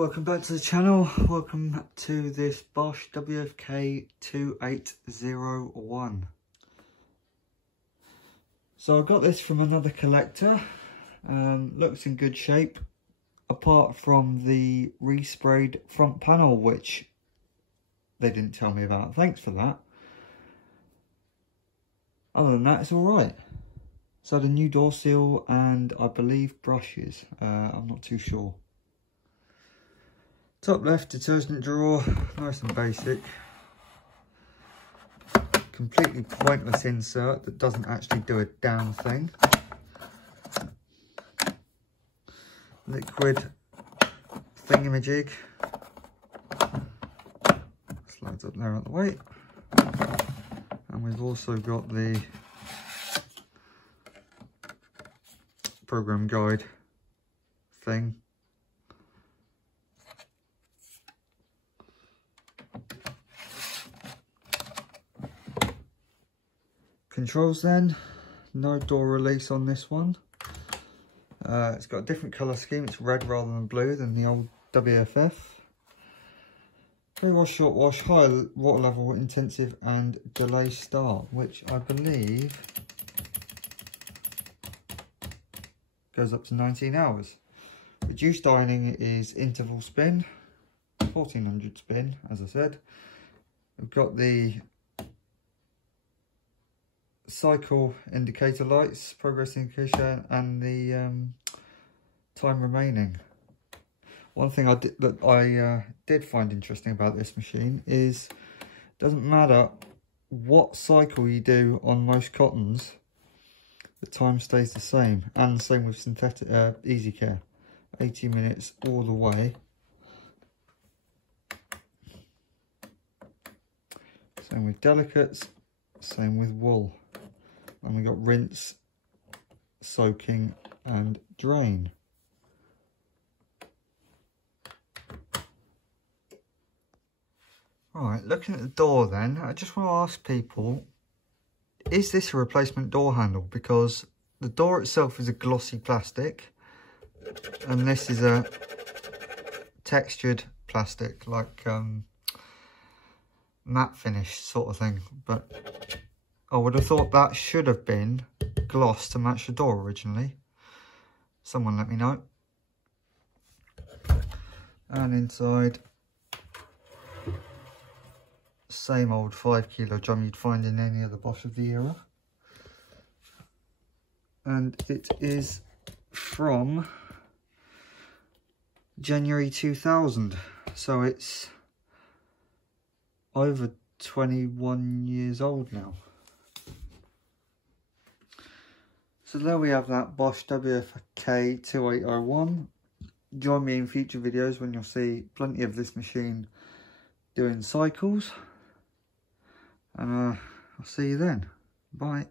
welcome back to the channel. Welcome to this Bosch WFK2801. So I got this from another collector. Looks in good shape, apart from the resprayed front panel, which they didn't tell me about. Thanks for that. Other than that, it's alright. So the new door seal and I believe brushes. I'm not too sure. Top left detergent drawer, nice and basic. Completely pointless insert that doesn't actually do a damn thing. Liquid thingamajig. Slides up there out the way. And we've also got the program guide thing. Controls then, no door release on this one. It's got a different colour scheme, it's red rather than blue than the old WFF. Pre-wash, short wash, high water level, intensive and delay start, which I believe goes up to 19 hours. Reduced ironing is interval spin, 1400 spin as I said. We've got the cycle indicator lights, progress indicator, and the time remaining. One thing I did find interesting about this machine is it doesn't matter what cycle you do on most cottons, the time stays the same, and the same with synthetic easy care, 80 minutes all the way. Same with delicates, same with wool. And we got rinse, soaking and drain. Right, looking at the door then, I just want to ask people, is this a replacement door handle? Because the door itself is a glossy plastic and this is a textured plastic, like matte finish sort of thing. But I would have thought that should have been gloss to match the door originally. Someone let me know. And inside, same old 5 kilo drum you'd find in any other Bosch of the era. And it is from January 2000. So it's over 21 years old now. So there we have that Bosch WFK2801. Join me in future videos when you'll see plenty of this machine doing cycles. And I'll see you then. Bye.